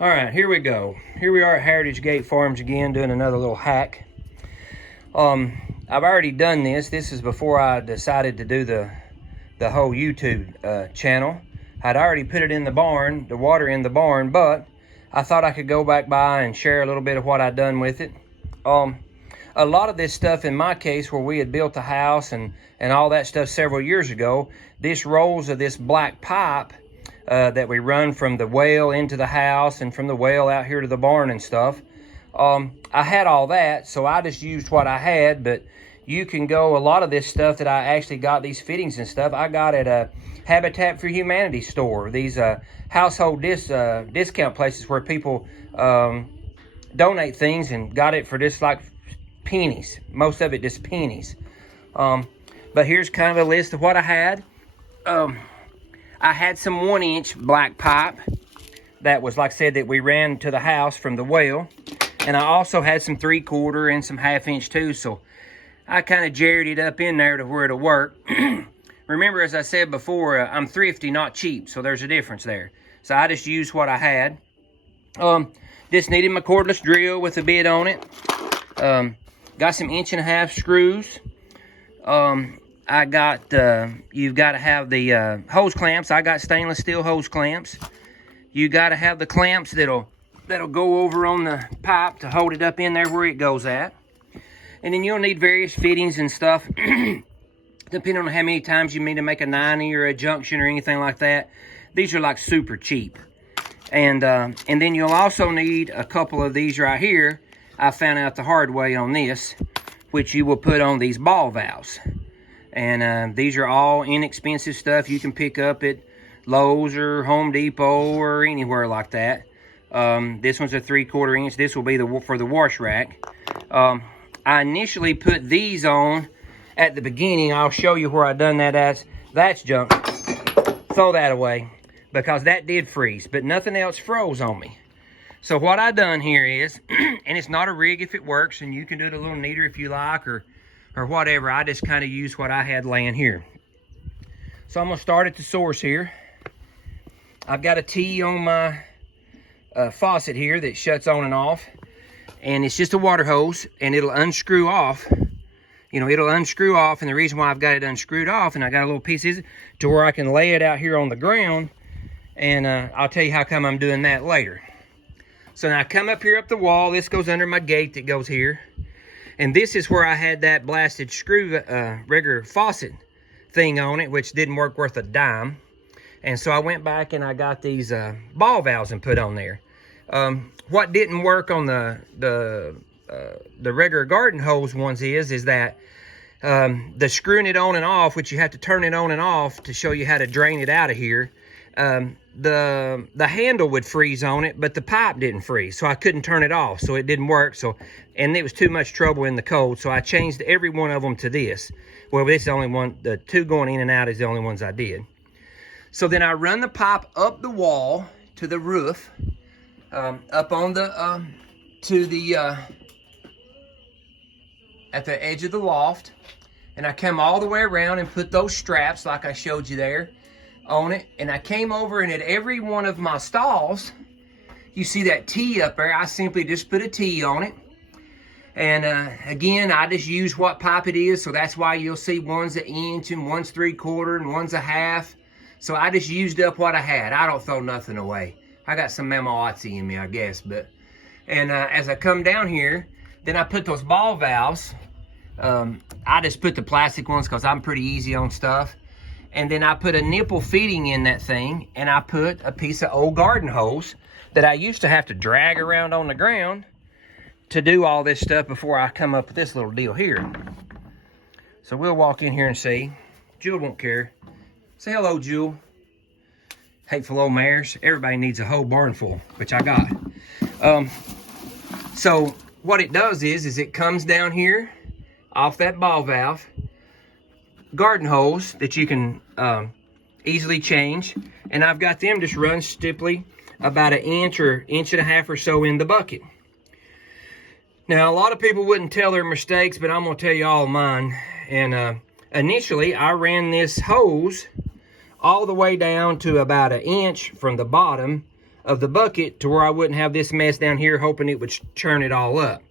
All right, here we go. Here we are at Heritage Gate Farms again, doing another little hack. I've already done this. This is before I decided to do the whole YouTube channel. I'd already put it in the barn, the water in the barn, but I thought I could go back by and share a little bit of what I'd done with it. A lot of this stuff, in my case, where we had built a house and all that stuff several years ago, this rolls of this black pipe that we run from the well into the house and from the well out here to the barn and stuff. I had all that, so I just used what I had, but you can go, a lot of this stuff that I actually got, these fittings and stuff, I got at a Habitat for Humanity store, these household discount places where people donate things, and got it for just like pennies, most of it just pennies. But here's kind of a list of what I had. I had some 1-inch black pipe that was, like I said, that we ran to the house from the well. And I also had some 3/4 and some 1/2 inch too. So I kind of jerried it up in there to where it'll work. Remember, as I said before, I'm thrifty, not cheap. So there's a difference there. So I just used what I had. Just needed my cordless drill with a bit on it. Got some 1.5-inch screws. I got, you've got to have the hose clamps. I got stainless steel hose clamps. You got to have the clamps that'll go over on the pipe to hold it up in there where it goes at. And then you'll need various fittings and stuff, depending on how many times you need to make a 90 or a junction or anything like that. These are like super cheap. And then you'll also need a couple of these right here. I found out the hard way on this, which you will put on these ball valves. And these are all inexpensive stuff you can pick up at Lowe's or Home Depot or anywhere like that. This one's a 3/4 inch. This will be for the wash rack. I initially put these on at the beginning. I'll show you where I done that as. That's junk. Throw that away, because that did freeze, but nothing else froze on me. So what I done here is, and it's not a rig if it works, and you can do it a little neater if you like, or whatever. I just kind of used what I had laying here. So I'm gonna start at the source here. I've got a T on my faucet here that shuts on and off, and it's just a water hose, and it'll unscrew off. You know, it'll unscrew off, and the reason why I've got it unscrewed off, and I got a little piece to where I can lay it out here on the ground, and I'll tell you how come I'm doing that later. So now I come up here up the wall. This goes under my gate that goes here. And this is where I had that blasted screw, regular faucet thing on it, which didn't work worth a dime. And so I went back and I got these ball valves and put on there. What didn't work on the regular garden hose ones is that the screwing it on and off, which you have to turn it on and off to show you how to drain it out of here. The handle would freeze on it, but the pipe didn't freeze, so I couldn't turn it off, so it didn't work. And it was too much trouble in the cold, so I changed every one of them to this. Well, this is the only one. The two going in and out is the only ones I did. So then I run the pipe up the wall to the roof, up on the at the edge of the loft, and I come all the way around and put those straps like I showed you there on it. And I came over, and at every one of my stalls, you see that T up there, I simply just put a T on it. And again, I just use what pipe it is, so that's why you'll see one's 1 inch and one's 3/4 and one's 1/2. So I just used up what I had. I don't throw nothing away. I got some Mamawazi in me, I guess. And as I come down here, then I put those ball valves. I just put the plastic ones because I'm pretty easy on stuff. And then I put a nipple feeding in that thing, and I put a piece of old garden hose that I used to have to drag around on the ground to do all this stuff before I come up with this little deal here. So we'll walk in here and see. Jewel won't care. Say hello, Jewel. Hateful old mares. Everybody needs a whole barn full, which I got. So what it does is it comes down here off that ball valve, garden hose that you can easily change, and I've got them just run stipply about 1 inch or 1.5 inches or so in the bucket. Now, a lot of people wouldn't tell their mistakes, but I'm gonna tell you all mine. And initially I ran this hose all the way down to about 1 inch from the bottom of the bucket to where I wouldn't have this mess down here, hoping it would churn it all up.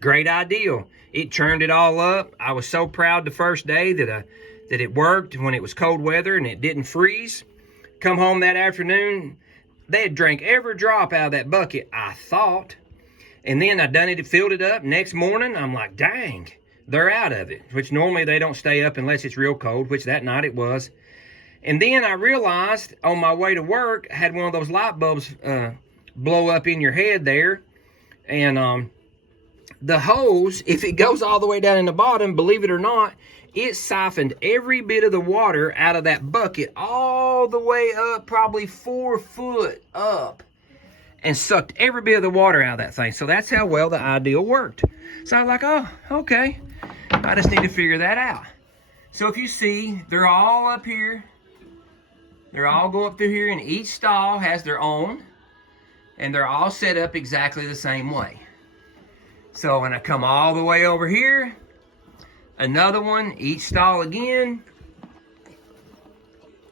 Great idea. It churned it all up. I was so proud the first day that it worked when it was cold weather and it didn't freeze. Come home that afternoon, they had drank every drop out of that bucket, I thought. And then I done it, filled it up. Next morning, I'm like, dang, they're out of it. Which normally they don't stay up unless it's real cold, which that night it was. And then I realized on my way to work, I had one of those light bulbs blow up in your head there. And the hose, if it goes all the way down in the bottom, believe it or not, it siphoned every bit of the water out of that bucket all the way up, probably 4 foot up, and sucked every bit of the water out of that thing. So that's how well the idea worked. So I was like, oh, okay. I just need to figure that out. So if you see, they're all up here. They're all go up through here, and each stall has their own, and they're all set up exactly the same way. So when I come all the way over here, another one, each stall again.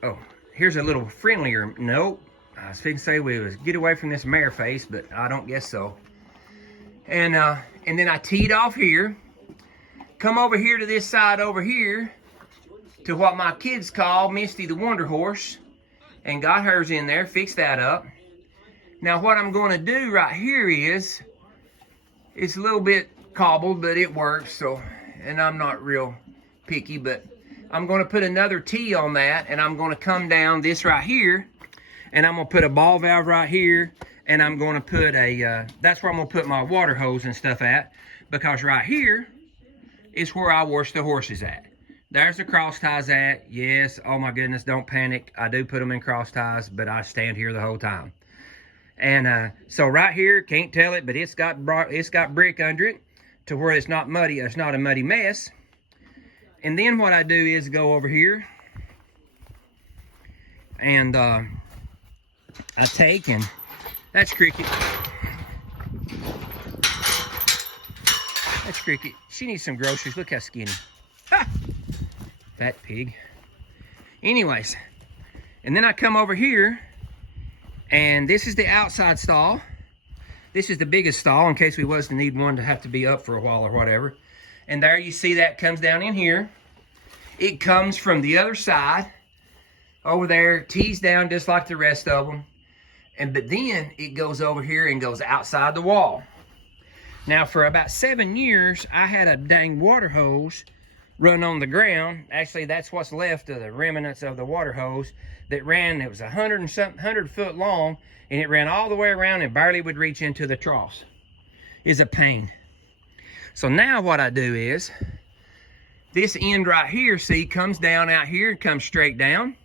Oh, here's a little friendlier. Nope. I was fixing to say we was get away from this mare face, but I don't guess so. And then I teed off here. Come over here to this side over here to what my kids call Misty the Wonder Horse. And got hers in there, fixed that up. Now what I'm going to do right here is, it's a little bit cobbled, but it works. So, and I'm not real picky, but I'm going to put another T on that, and I'm going to come down this right here, and I'm going to put a ball valve right here, and I'm going to put a, that's where I'm going to put my water hose and stuff at, because right here is where I wash the horses at. There's the cross ties at. Yes, oh my goodness, don't panic. I do put them in cross ties, but I stand here the whole time. And so right here, can't tell it, but it's got brick under it to where it's not muddy. It's not a muddy mess. And then what I do is go over here and I take, and that's Cricket. That's Cricket. She needs some groceries. Look how skinny. Ha! Fat pig. Anyways, and then I come over here, and this is the outside stall. This is the biggest stall in case we was to need one to have to be up for a while or whatever. And there you see that comes down in here. It comes from the other side over there, tees down just like the rest of them. But then it goes over here and goes outside the wall. Now for about 7 years, I had a dang water hose run on the ground. Actually, that's what's left of the remnants of the water hose that ran. It was 100 foot long, and it ran all the way around and barely would reach into the troughs. It's a pain. So now what I do is, this end right here, see, comes down out here and comes straight down.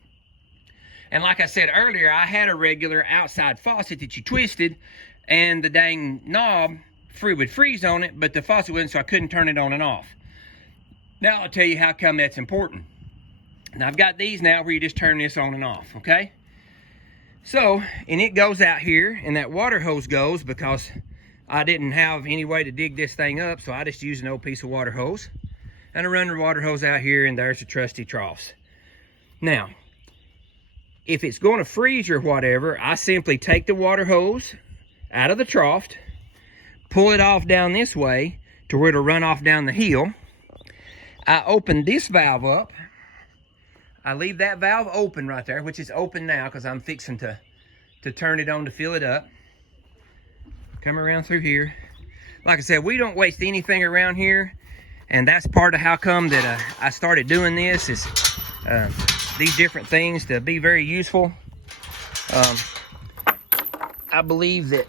And like I said earlier, I had a regular outside faucet that you twisted, and the dang knob would freeze on it, but the faucet wouldn't, so I couldn't turn it on and off. Now I'll tell you how come that's important. Now I've got these now where you just turn this on and off, okay? So, and it goes out here, and that water hose goes because I didn't have any way to dig this thing up, so I just used an old piece of water hose. And I run the water hose out here, and there's the trusty troughs. Now, if it's going to freeze or whatever, I simply take the water hose out of the trough, pull it off down this way to where it'll run off down the hill. I open this valve up. I leave that valve open right there, which is open now because I'm fixing to turn it on to fill it up. Come around through here. Like I said, we don't waste anything around here, and that's part of how come that I started doing this, is these different things to be very useful. I believe that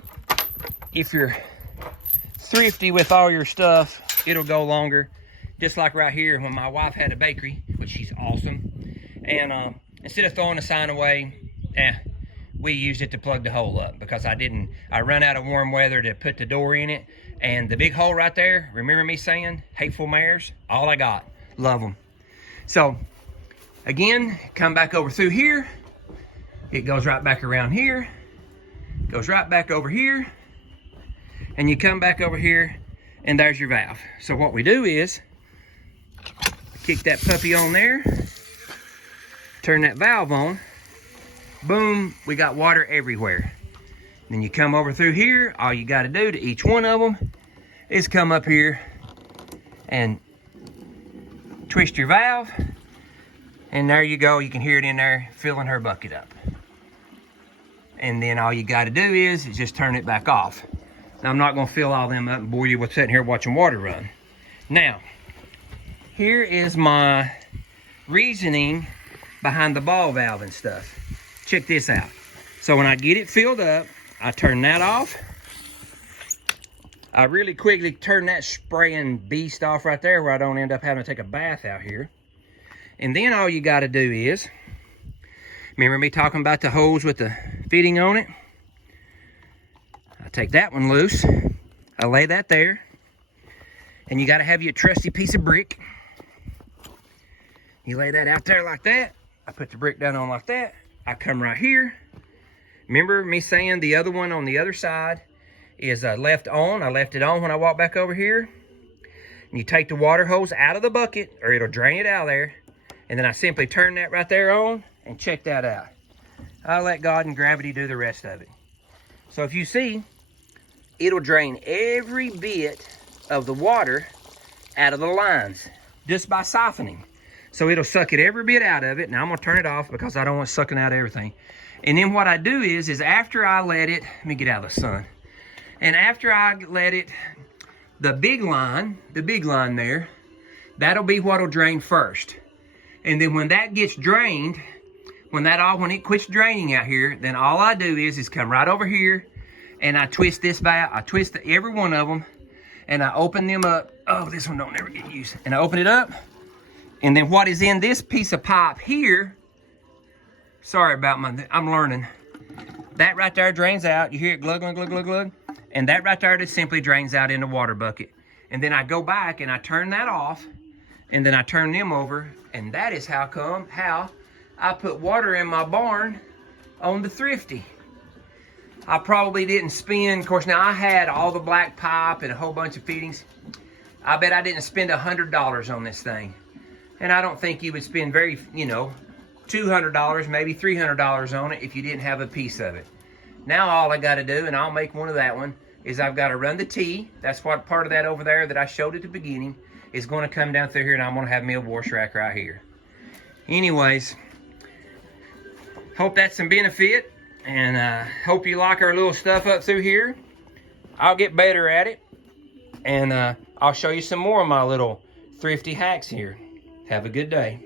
if you're thrifty with all your stuff, it'll go longer. Just like right here, when my wife had a bakery, which she's awesome, and instead of throwing a sign away, we used it to plug the hole up because I run out of warm weather to put the door in it. And the big hole right there, remember me saying, hateful mares, all I got, love them. So again, come back over through here. It goes right back around here, goes right back over here, and you come back over here, and there's your valve. So what we do is, kick that puppy on there, turn that valve on, boom, we got water everywhere. Then you come over through here. All you got to do to each one of them is come up here and twist your valve. And there you go. You can hear it in there filling her bucket up. And then all you got to do is just turn it back off. Now, I'm not going to fill all them up and bore you with sitting here watching water run. Now, here is my reasoning behind the ball valve and stuff. Check this out. So when I get it filled up, I turn that off. I really quickly turn that spraying beast off right there where I don't end up having to take a bath out here. And then all you got to do is, remember me talking about the hose with the fitting on it? I take that one loose. I lay that there. And you got to have your trusty piece of brick. You lay that out there like that. I put the brick down on like that. I come right here. Remember me saying the other one on the other side is left on. I left it on when I walked back over here. And you take the water hose out of the bucket or it'll drain it out of there. And then I simply turn that right there on and check that out. I'll let God and gravity do the rest of it. So if you see, it'll drain every bit of the water out of the lines just by siphoning. So it'll suck it every bit out of it. Now I'm gonna turn it off because I don't want it sucking out everything. And then what I do is after I let it, let me get out of the sun. And after I let it, the big line there, that'll be what'll drain first. And then when that gets drained, when it quits draining out here, then all I do is come right over here and I twist this valve. I twist every one of them and I open them up. Oh, this one don't never get used. And I open it up. And then what is in this piece of pipe here, sorry about I'm learning. That right there drains out. You hear it glug, glug, glug, glug, glug. And that right there just simply drains out in the water bucket. And then I go back and I turn that off. And then I turn them over. And that is how I put water in my barn on the Thrifty. I probably didn't spend, of course, now I had all the black pipe and a whole bunch of fittings. I bet I didn't spend $100 on this thing. And I don't think you would spend very, $200, maybe $300 on it if you didn't have a piece of it. Now all I got to do, and I'll make one of that one, is I've got to run the T. That's what part of that over there that I showed at the beginning is going to come down through here, and I'm going to have me a wash rack right here. Anyways, hope that's some benefit, and hope you like our little stuff up through here. I'll get better at it, and I'll show you some more of my little thrifty hacks here. Have a good day.